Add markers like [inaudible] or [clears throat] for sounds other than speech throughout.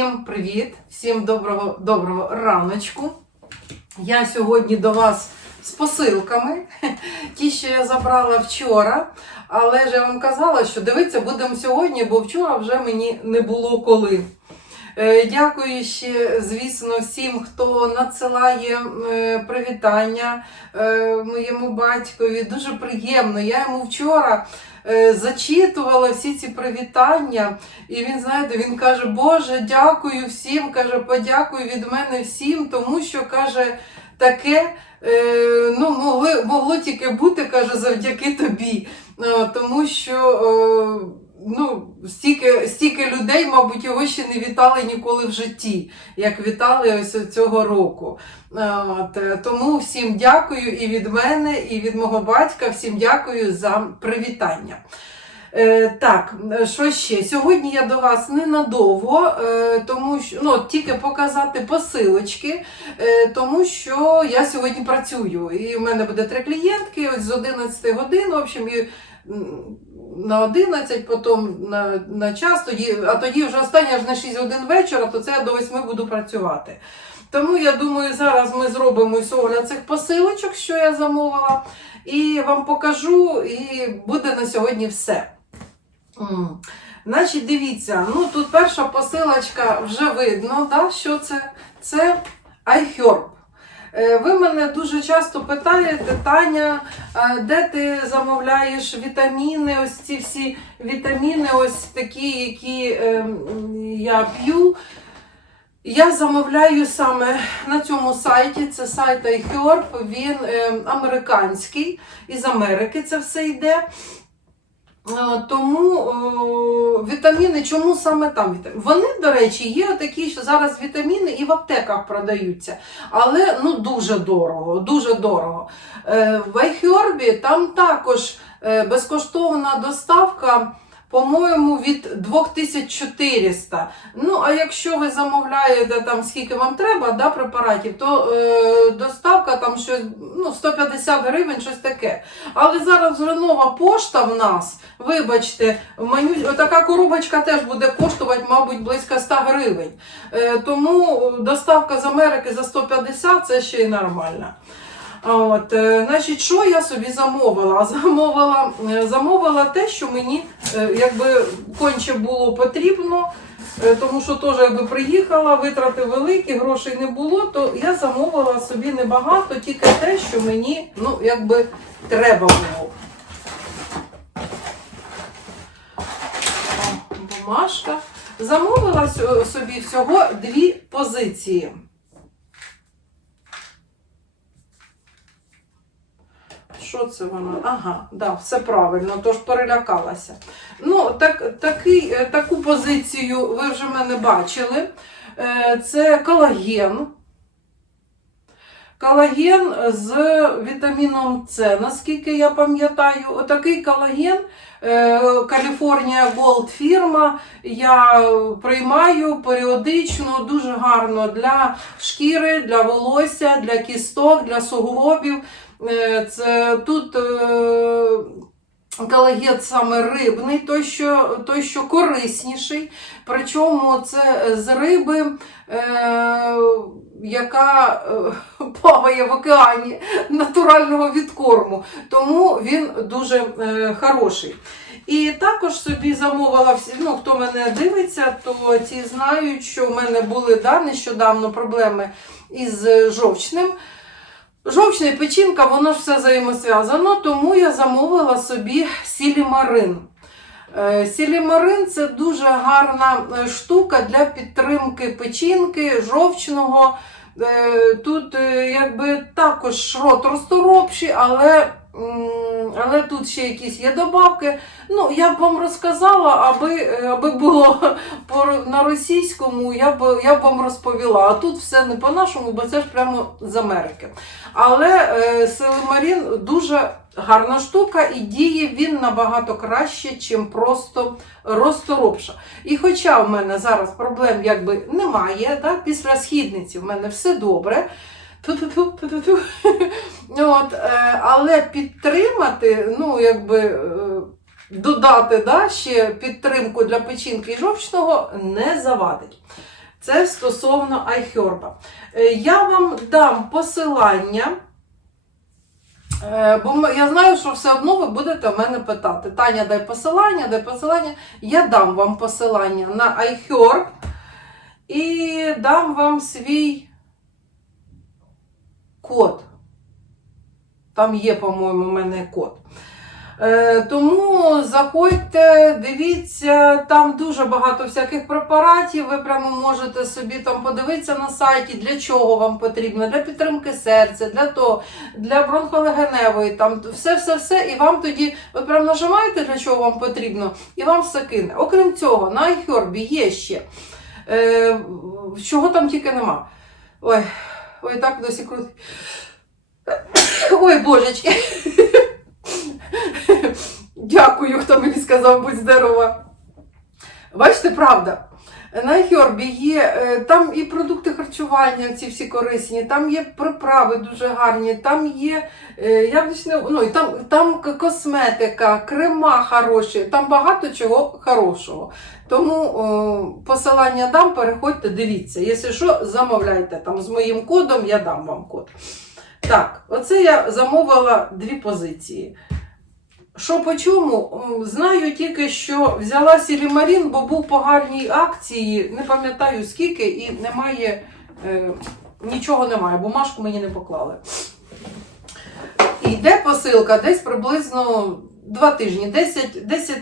Всім привіт, всім доброго, доброго раночку. Я сьогодні до вас з посилками, [laughs] ті, що я забрала вчора. Але ж я вам казала, що дивитися будемо сьогодні, бо вчора вже мені не було коли. Е, Дякую ще, звісно, всім, хто надсилає е, привітання е, моєму батькові. Дуже приємно. Я йому вчора зачитувала всі ці привітання, і він, знаєте, він каже: Боже, дякую всім, каже, подякую від мене всім, тому що каже, таке е, ну, могли, могло тільки бути, каже, завдяки тобі. Е, Тому що е, ну, стільки, стільки людей, мабуть, його ще не вітали ніколи в житті, як вітали ось цього року. Е, От, е, тому всім дякую і від мене, і від мого батька. Всім дякую за привітання. Е, так, що ще? Сьогодні я до вас ненадовго, е, тому що ну, тільки показати посилочки, е, тому що я сьогодні працюю. І в мене буде три клієнтки ось з 11 годин. В общем, і, на 11, потім на, на час, тоді, а тоді вже останнє аж на 6 годин вечора, то це я до 8 буду працювати. Тому я думаю, зараз ми зробимо ось огляд цих посилочок, що я замовила, і вам покажу, і буде на сьогодні все. М. Значить, дивіться, ну тут перша посилочка вже видно, да, що це? Це iHerb. Е, Ви мене дуже часто питаєте, Таня, де ти замовляєш вітаміни? Ось ці всі вітаміни, ось такі, які е, я п'ю. Я замовляю саме на цьому сайті. Це сайт iHerb, він е, американський, із Америки це все йде. Е, Тому вітаміни, чому саме там вітаміни? Вони, до речі, є такі, що зараз вітаміни і в аптеках продаються, але ну дуже дорого, дуже дорого. Е, В Айхьорбі там також е, безкоштовна доставка. По-моєму, від 2400. Ну, а якщо ви замовляєте там скільки вам треба да, препаратів, то е, доставка там щось ну, 150 гривень, щось таке. Але зараз вже нова пошта в нас. Вибачте, маню... така коробочка теж буде коштувати, мабуть, близько 100 гривень. Е, тому доставка з Америки за 150 це ще й нормально. От, е, значить, що я собі замовила? [laughs] Замовила, е, замовила те, що мені е, якби конче було потрібно, тому що теж якби приїхала, витрати великі, грошей не було, то я замовила собі небагато, тільки те, що мені ну, якби треба було. Бумажка. Замовила собі всього дві позиції. Що це вона? Ага, да, все правильно, тож перелякалася. Ну, так, такий, е, таку позицію ви вже мене бачили. Е, Це колаген. Колаген з вітаміном С, наскільки я пам'ятаю, отакий колаген е, California Gold фірма. Я приймаю періодично, дуже гарно для шкіри, для волосся, для кісток, для суглобів. Е, Це тут е, саме рибний, той що, той, що корисніший. Причому це з риби, е, яка е, [laughs] плаває в океані натурального відкорму. Тому він дуже е, хороший. І також собі замовила всі, ну хто мене дивиться, то ті знають, що в мене були да, нещодавно проблеми із жовчним. Жовчна і печінка, воно ж все взаємосв'язано, тому я замовила собі сілімарин. Е, Сілімарин це дуже гарна е, штука для підтримки печінки, жовчного. Е, Тут якби також шрот розторопший, але, але тут ще якісь є добавки. Ну, я б вам розказала, аби, аби було [laughs] на російському, я б, я б вам розповіла. А тут все не по-нашому, бо це ж прямо з Америки. Але е, Селимарін дуже гарна штука і діє він набагато краще, чим просто розторопша. І хоча в мене зараз проблем якби немає, да, після східниці в мене все добре. [laughs] От, е, але підтримати, ну, якби. е, Додати да, ще підтримку для печінки жовчного не завадить. Це стосовно iHerb. Е, Я вам дам посилання. Е, Бо я знаю, що все одно ви будете в мене питати. Таня, дай посилання, дай посилання. Я дам вам посилання на iHerb і дам вам свій код. Там є, по-моєму, у мене код. Е, тому заходьте, дивіться, там дуже багато всяких препаратів. Ви прямо можете собі там подивитися на сайті, для чого вам потрібно, для підтримки серця, для того, для бронхолегеневої, там все-все-все. І вам тоді, ви прям нажимаєте, для чого вам потрібно, і вам все кине. Окрім цього, на iHerb є ще. Е, чого там тільки нема. Ой, ой, так досі крутить. Ой, божечки. Дякую, хто мені сказав, будь здорова. Бачите, правда. На Хьорбі є е, там і продукти харчування, ці всі корисні, там є приправи дуже гарні, там є е, яблучне, ну, там, там косметика, крема хороші, там багато чого хорошого. Тому о, посилання дам, переходьте, дивіться. Якщо що, замовляйте там з моїм кодом, я дам вам код. Так, оце я замовила дві позиції. Що по чому? Знаю тільки, що взяла Сілімарін, бо був по гарній акції, не пам'ятаю скільки, і немає, е, нічого немає, бумажку мені не поклали. І йде посилка десь приблизно 2 тижні, 10, 10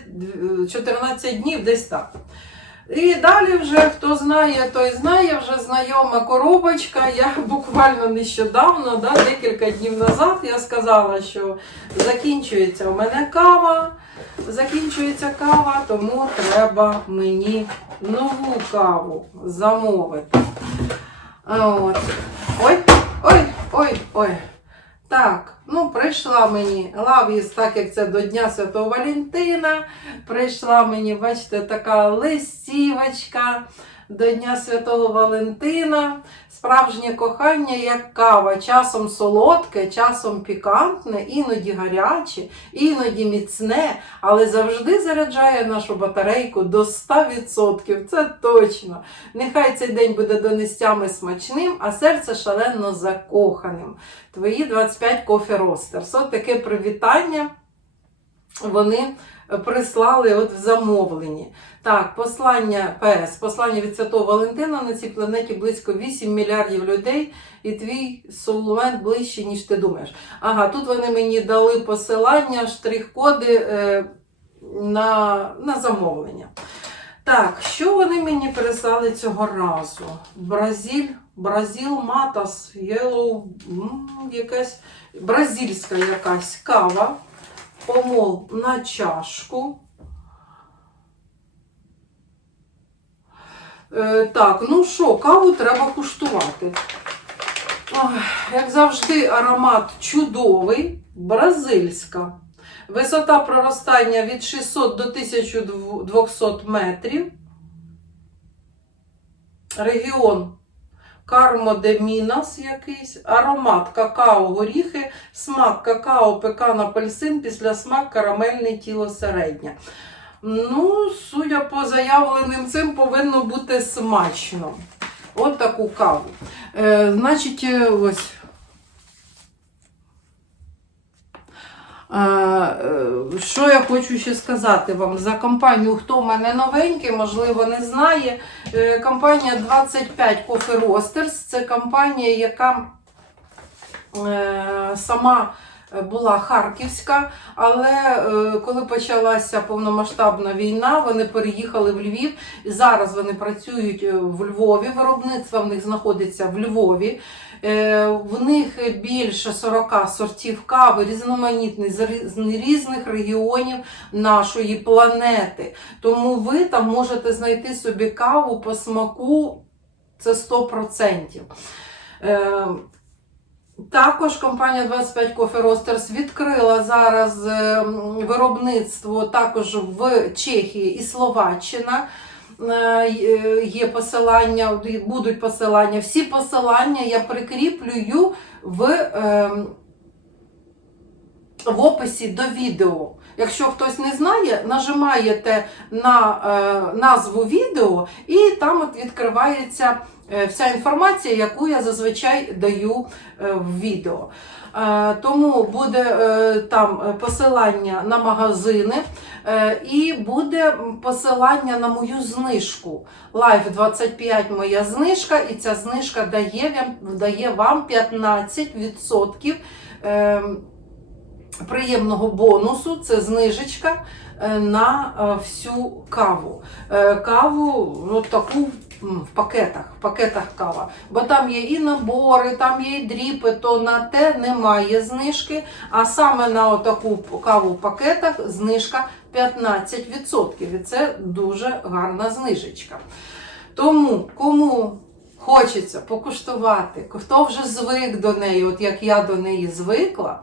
е, 14 днів, десь так. І далі вже хто знає, той знає, вже знайома коробочка. Я буквально нещодавно, да, декілька днів назад, я сказала, що закінчується у мене кава, закінчується кава, тому треба мені нову каву замовити. От. Ой, ой, ой, ой. Так, ну прийшла мені лавіс, так як це до Дня Святого Валентина. Прийшла мені, бачите, така листівочка до Дня Святого Валентина. Справжнє кохання, як кава, часом солодке, часом пікантне, іноді гаряче, іноді міцне, але завжди заряджає нашу батарейку до 100%. Це точно. Нехай цей день буде донестями смачним, а серце шалено закоханим. Твої 25 кофе ростерс. От таке привітання вони прислали от в замовленні. Так, послання ПС, послання від Святого Валентина на цій планеті близько 8 мільярдів людей, і твій соулмент ближче, ніж ти думаєш. Ага, тут вони мені дали посилання, штрих-коди е, на, на замовлення. Так, що вони мені переслали цього разу? Бразиль, Бразил Матас, Yellow, якась бразильська якась кава, помол на чашку. Е, так, ну що, каву треба куштувати. Ой, як завжди, аромат чудовий, бразильська. Висота проростання від 600 до 1200 метрів. Регіон Кармо де якийсь, аромат какао, горіхи, смак какао, пекан, апельсин, після смак карамельне тіло середнє. Ну, судя по заявленим цим, повинно бути смачно. От таку каву. Е, значить, е, ось. Е, е, Що я хочу ще сказати вам за компанію, хто в мене новенький, можливо, не знає. Е, Компанія 25 Coffee Roasters. Це компанія, яка е, сама була харківська, але е, коли почалася повномасштабна війна, вони переїхали в Львів. Зараз вони працюють е, в Львові. Виробництво в них знаходиться в Львові. Е, В них більше 40 сортів кави, різноманітні з різних регіонів нашої планети. Тому ви там можете знайти собі каву по смаку, це 100%. Е, також компанія 25 Coffee Roasters відкрила зараз е, виробництво також в Чехії і Словаччина. Е, є- посилання, будуть посилання. Всі посилання я прикріплюю в, е, в описі до відео. Якщо хтось не знає, нажимаєте на е, назву відео, і там от відкривається е, вся інформація, яку я зазвичай даю в відео. Тому буде там посилання на магазини і буде посилання на мою знижку. Live 25 моя знижка, і ця знижка дає, дає вам 15% е, приємного бонусу. Це знижечка е, на е, всю каву. Е, Каву ну, таку в пакетах, в пакетах кава. Бо там є і набори, там є і дріпи, то на те немає знижки. А саме на отаку каву в пакетах знижка 15%. І це дуже гарна знижечка. Тому кому хочеться покуштувати, хто вже звик до неї, от як я до неї звикла.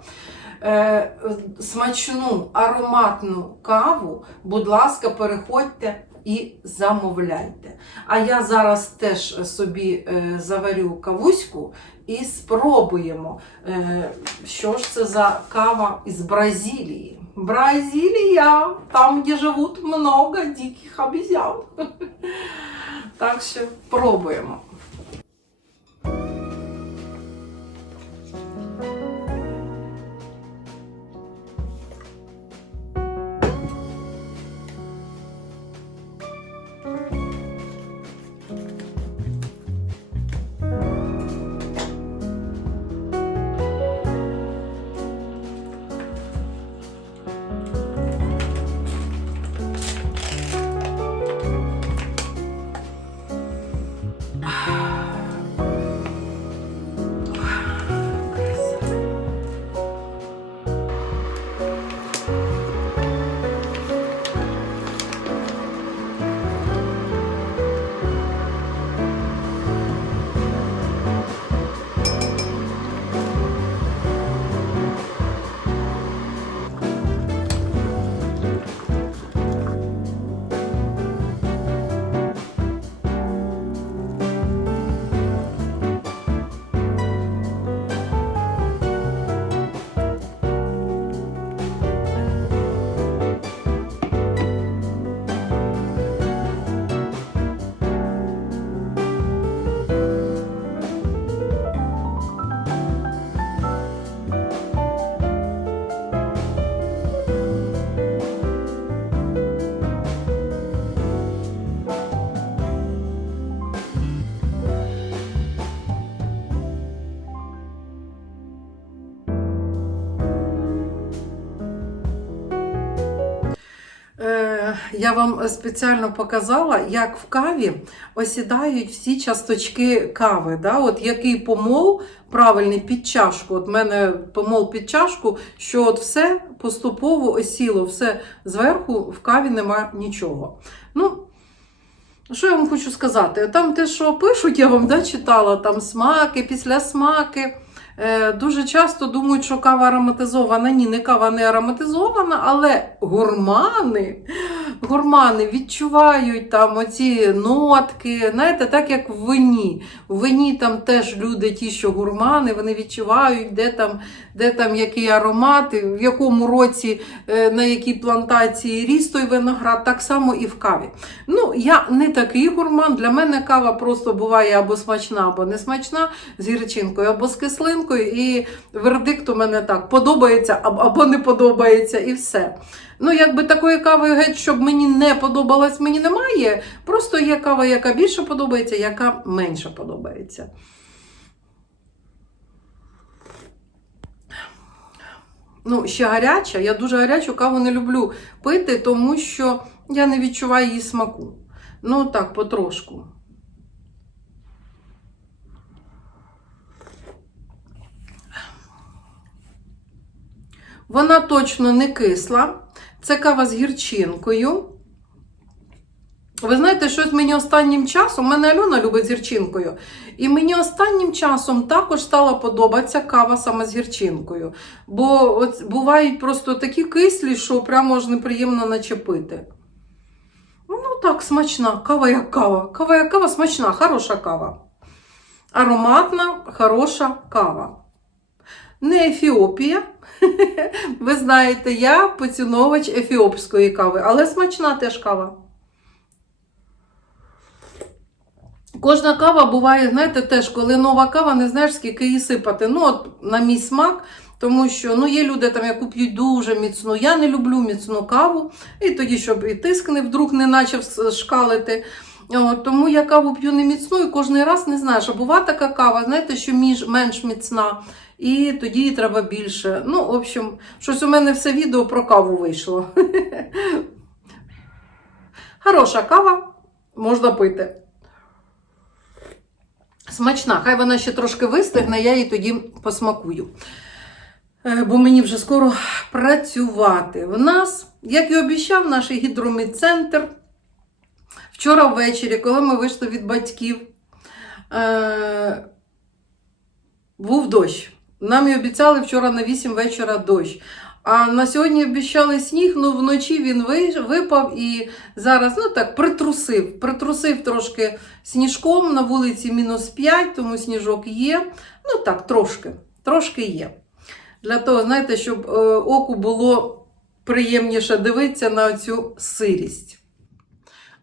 е, Смачну ароматну каву, будь ласка, переходьте і замовляйте. А я зараз теж собі е, заварю кавуську і спробуємо, е, що ж це за кава із Бразилії. Бразилія, там, де живуть много диких обезьян. [laughs] Так що пробуємо. Я вам спеціально показала, як в каві осідають всі часточки кави. Да? От який помол правильний під чашку. От в мене помол під чашку, що от все поступово осіло, все зверху в каві нема нічого. Ну, що я вам хочу сказати? Там те, що пишуть, я вам да, читала, там смаки, післясмаки. Е, дуже часто думають, що кава ароматизована. Ні, не кава не ароматизована, але гурмани, гурмани відчувають там оці нотки, знаєте, так як в вині. В вині там теж люди, ті, що гурмани, вони відчувають, де там, де там який аромат, в якому році, е, на якій плантації ріс той виноград, так само і в каві. Ну, я не такий гурман. Для мене кава просто буває або смачна, або не смачна, з гірчинкою, або з кислинкою. І вердикт у мене так подобається або не подобається, і все. Ну, якби такої кави, геть, щоб мені не подобалось, мені немає. Просто є кава, яка більше подобається, яка менше подобається. Ну, ще гаряча. Я дуже гарячу каву не люблю пити, тому що я не відчуваю її смаку. Ну, так, потрошку. Вона точно не кисла. Це кава з гірчинкою. Ви знаєте, щось мені останнім часом, мене Альона любить з гірчинкою. І мені останнім часом також стала подобатися кава саме з гірчинкою. Бо от бувають просто такі кислі, що прямо аж неприємно начепити. Ну, так, смачна. Кава як кава. Кава як кава, смачна, хороша кава. Ароматна, хороша кава. Не Ефіопія. [laughs] Ви знаєте, я поціновувач ефіопської кави, але смачна теж кава. Кожна кава буває, знаєте, теж, коли нова кава, не знаєш, скільки її сипати. Ну, от на мій смак, тому що ну, є люди, там, яку п'ють дуже міцну. Я не люблю міцну каву, і тоді, щоб і тиск не вдруг не почав шкалити. От, тому я каву п'ю не міцну і кожен раз не знаю, що буває така кава, знаєте, що між, менш міцна, і тоді їй треба більше. Ну, в общем, щось у мене все відео про каву вийшло. [laughs] Хороша кава, можна пити. Смачна, хай вона ще трошки вистигне, я її тоді посмакую. Е, Бо мені вже скоро працювати. В нас, як і обіцяв, наш гідромедцентр. Вчора ввечері, коли ми вийшли від батьків, е, був дощ. Нам і обіцяли вчора на 8 вечора дощ. А на сьогодні обіцяли сніг, ну вночі він випав і зараз ну так притрусив. Притрусив трошки сніжком на вулиці мінус 5, тому сніжок є. Ну так, трошки, трошки є. Для того, знаєте, щоб е, оку було приємніше дивитися на цю сирість.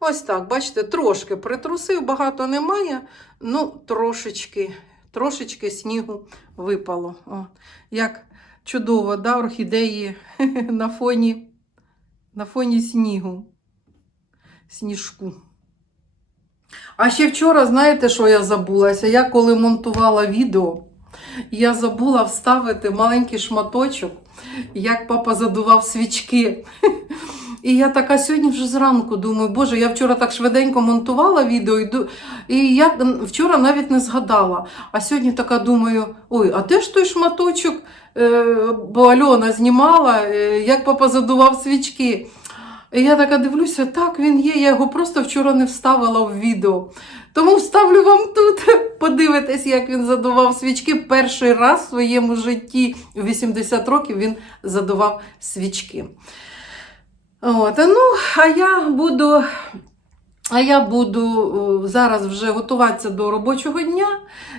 Ось так, бачите, трошки притрусив, багато немає. Ну, трошечки, трошечки снігу випало. О, як чудово, да, орхідеї [laughs] на фоні, на фоні снігу. Сніжку. А ще вчора, знаєте, що я забулася? Я коли монтувала відео, я забула вставити маленький шматочок, як папа задував свічки. [laughs] І я така сьогодні вже зранку думаю, боже, я вчора так швиденько монтувала відео, і, я вчора навіть не згадала. А сьогодні така думаю: ой, а де ж той шматочок, е, бо Альона знімала, е, як папа задував свічки. І я така дивлюся, так він є, я його просто вчора не вставила в відео. Тому вставлю вам тут. [laughs] Подивитесь, як він задував свічки. Перший раз в своєму житті у 80 років він задував свічки. От, ну, а я буду. А я буду е, зараз вже готуватися до робочого дня.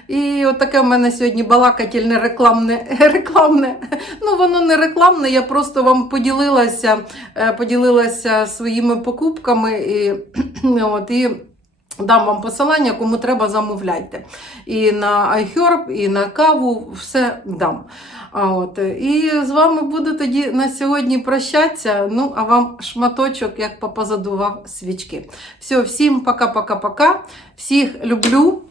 І от таке в мене сьогодні балакательне рекламне. [laughs] рекламне. Ну, воно не рекламне, я просто вам поділилася, е, поділилася своїми покупками. І, [clears throat] от, і дам вам посилання, кому треба, замовляйте. І на iHerb, і на каву, все дам. А от, і з вами буду тоді на сьогодні прощатися. Ну, а вам шматочок, як папа задував свічки. Все, всім пока-пока-пока. Всіх люблю,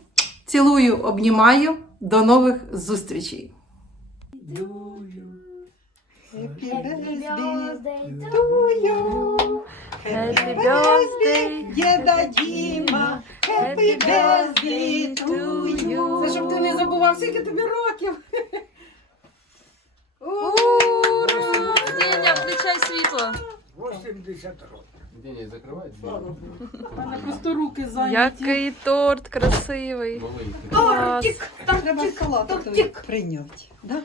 цілую, обнімаю. До нових зустрічей. Happy birthday to you. Happy birthday, Діда Діма. Happy birthday to you. Це щоб ти не забував, скільки тобі років. Ура! Деня, включай світло. 80 років. Ні, закривай. У мене просто руки зайняті. Який торт красивий. Малий. Клас. Треба шоколад тобі прийняти. Да?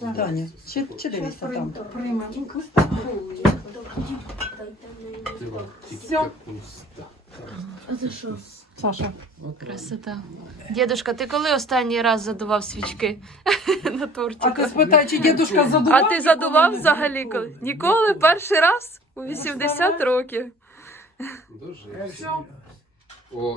Таня, чи, чи дивися там? Приймемо. Капуста. Саша. Красота. Дідушка, ти коли останній раз задував свічки [laughs] на А ти спитай, чи дідушка задував? А ти задував взагалі коли? Ніколи? Перший раз? У 80 років. Дуже. Все. О,